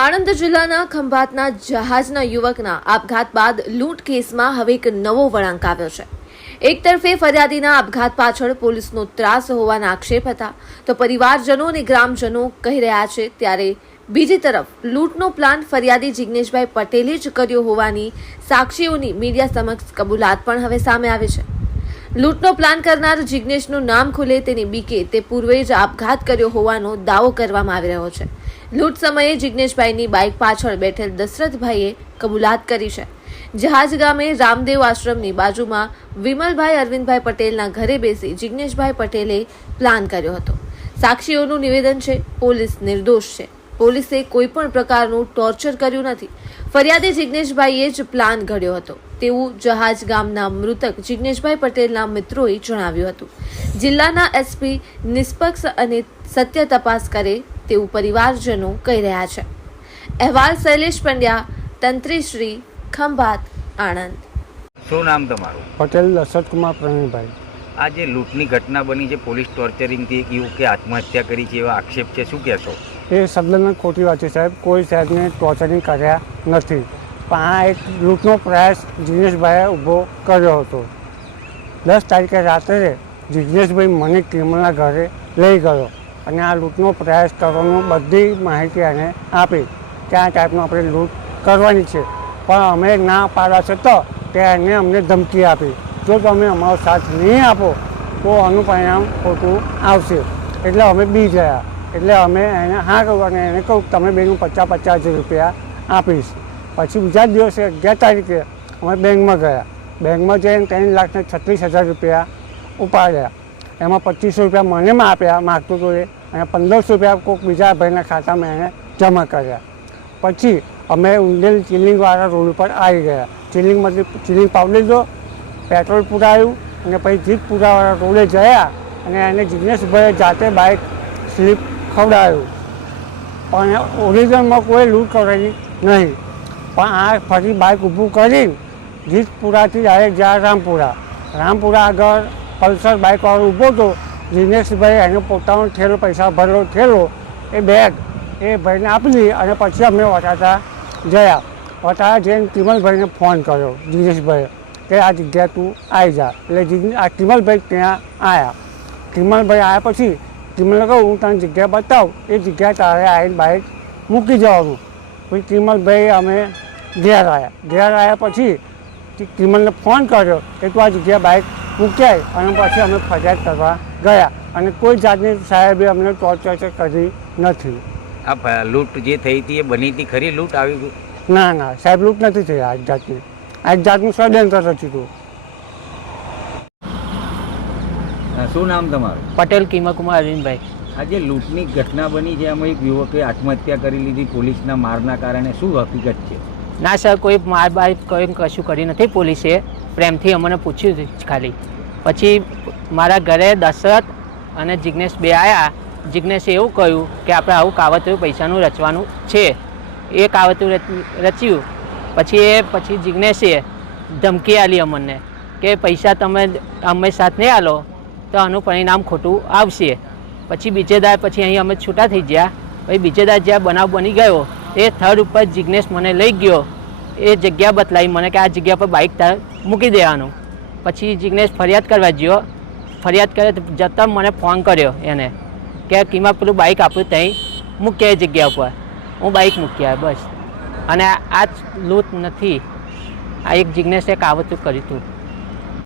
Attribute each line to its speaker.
Speaker 1: આણંદ જિલ્લાના ખંભાતના જહાજના યુવકના આપઘાત બાદ લૂંટ કેસમાં હવે એક નવો વળાંક આવ્યો છે. એક તરફે ફરિયાદીના આપઘાત પાછળ પોલીસનો ત્રાસ હોવાના આક્ષેપ હતા. તો પરિવારજનો અને ગ્રામજનો કહી રહ્યા છે, ત્યારે બીજી તરફ લૂંટનો પ્લાન ફરિયાદી જિગ્નેશભાઈ પટેલે જ કર્યો હોવાની સાક્ષીઓની મીડિયા સમક્ષ કબૂલાત પણ હવે સામે આવી છે. લૂંટનો પ્લાન કરનાર જિગ્નેશનું નામ ખુલે તેની બીકે તે પૂર્વે જ આપઘાત કર્યો હોવાનો દાવો કરવામાં આવી રહ્યો છે. લૂંટ સમયે જિગ્નેશભાઈની બાઇક પાછળ બેઠેલ દશરથભાઈએ કબૂલાત કરી છે. જહાજ ગામે રામદેવ આશ્રમની બાજુમાં વિમલભાઈ અરવિંદભાઈ પટેલના ઘરે બેસી જિગ્નેશભાઈ પટેલે પ્લાન કર્યો હતો. સાક્ષીઓનું નિવેદન છે, પોલીસ નિર્દોષ છે. પોલીસે કોઈ પણ પ્રકારનું ટોર્ચર કર્યું નથી. ફરિયાદે જિગ્નેશભાઈએ જ પ્લાન ઘડ્યો હતો. તેવું જહાજ ગામના મૃતક જિગ્નેશભાઈ પટેલના મિત્રોએ જણાવ્યું હતું. જિલ્લાના એસપી નિષ્પક્ષ અને સત્ય તપાસ કરે તેવું પરિવારજનો કહી રહ્યા છે. અહેવાલ શૈલેષ પંડ્યા તંત્રી શ્રી ખંભાત આણંદ.
Speaker 2: શું નામ તમારું?
Speaker 3: પટેલ દશરથકુમાર પ્રવીણભાઈ.
Speaker 2: આ જે લૂંટની ઘટના બની છે પોલીસ ટોર્ચરિંગથી એક યુવકે આત્મહત્યા કરી છે એવા આક્ષેપ છે શું કહેશો?
Speaker 3: એ શબ્દને ખોટી વાત છે સાહેબ કોઈ સાહેબને ટોર્ચરિંગ કર્યા નથી. પણ આ એક લૂંટનો પ્રયાસ જિગ્નેશભાઈએ ઊભો કર્યો હતો. દસ તારીખે રાત્રે જિગ્નેશભાઈ મને કિમલના ઘરે લઈ ગયો. અને આ લૂંટનો પ્રયાસ કરવાનો બધી માહિતી એને આપી. ક્યાં ટાઈપનું આપણે લૂંટ કરવાની છે. પણ અમે ના પાડવા છતાં તે એને અમને ધમકી આપી. જો તમે અમારો સાથ નહીં આપો, તો આનું પરિણામ ખોટું આવશે. એટલે અમે બી ગયા. એટલે અમે એને હા કહું અને એને કહું તમે બેનું પચાસ પચાસ હજાર રૂપિયા આપીશ. પછી બીજા જ દિવસે અગિયાર તારીખે અમે બેંકમાં ગયા. બેંકમાં જઈને ત્રણ લાખને છત્રીસ હજાર રૂપિયા ઉપાડ્યા. એમાં પચીસો રૂપિયા મને આપ્યા, માગતું હતું એ. અને પંદરસો રૂપિયા કોઈક બીજા ભાઈના ખાતામાં એણે જમા કર્યા. પછી અમે ઉંદેલ ચિલિંગવાળા રોડ ઉપર આવી ગયા. ચિલિંગમાંથી ચિલિંગ પાવડી લીધો, પેટ્રોલ પુરાયું અને પછી જીત પુરાવાળા રોડે ગયા અને એને જિજ્ઞેશભાઈએ જાતે બાઇક સ્લીપ ખવડાવ્યું. પણ ઓરિજિનલમાં કોઈ લૂંટ કરેલી નહીં. પણ આ ફરી બાઇક ઊભું કરી જીતપુરાથી ડાયરેક્ટ જ્યાં રામપુરા. રામપુરા આગળ પલ્સર બાઇકવાળો ઊભો હતો દિનેશભાઈ એને પોતાનો ઠેલો પૈસા ભરેલો થેલો એ બેગ એ ભાઈને આપી અને પછી અમે વટાતા ગયા. વટાતા જઈને કિમલભાઈને ફોન કર્યો દિનેશભાઈએ કે આ જગ્યા તું આવી જા. એટલે આ કિમલભાઈ ત્યાં આવ્યા કિમલભાઈ આવ્યા પછી કિમલને કહું હું તને જગ્યા બતાવું, એ જગ્યા તારે આવીને બાઇક મૂકી જવાનું. પછી કિમલભાઈ અમે ઘેર આવ્યા ઘેર આવ્યા પછી કિમલને ફોન કર્યો કે તું આ જગ્યાએ બાઇક મૂકી અને પછી અમે ફરિયાદ કરવા ગયા. અને કોઈ જાતની સાહેબે અમને ટોર્ચર કરી નથી.
Speaker 2: આ લૂંટ જે થઈ હતી એ બની હતી ખરી લૂંટ આવી
Speaker 3: ના ના સાહેબ લૂંટ નથી થઈ આ જાતની. આ જાતનું ષડયંત્ર રચ્યું હતું.
Speaker 2: શું નામ તમારું?
Speaker 4: પટેલ કિમાકુમાર અરવિંદભાઈ.
Speaker 2: આ જે લૂંટની ઘટના બની છે એમાં એક યુવકે આત્મહત્યા કરી લીધી પોલીસના મારના કારણે. શું હકીકત છે?
Speaker 4: ના સર કોઈ માર બાર કોઈ કશું કરી નથી પોલીસે. પ્રેમથી અમને પૂછ્યું ખાલી. પછી મારા ઘરે દશરથ અને જિગ્નેશ બે આવ્યા જિગ્નેશે એવું કહ્યું કે આપણે આવું કાવતરું પૈસાનું રચવાનું છે. એ કાવતરું રચ- રચ્યું. પછી એ, પછી જિજ્ઞેશે ધમકી આલી અમને કે પૈસા તમે અમે સાથ નહીં આલો તો આનું પરિણામ ખોટું આવશે. પછી બીજે દાર પછી અહીં અમે છૂટા થઈ ગયા. પછી બીજે દાર જ્યાં બનાવ બની ગયો, એ થર્ડ ઉપર જિગ્નેશ મને લઈ ગયો. એ જગ્યા બતલાવી મને કે આ જગ્યા પર બાઇક મૂકી દેવાનું. પછી જિગ્નેશ ફરિયાદ કરવા ગયો ફરિયાદ કરે તો જતાં મને ફોન કર્યો એને કે કિંમત પેલું બાઇક આપ્યું ત્યાં મૂક્યા એ જગ્યા ઉપર. હું બાઇક મૂક્યા બસ. અને આ જ લૂંટ નથી. આ એક જિગ્નેશે કાવતું કર્યું હતું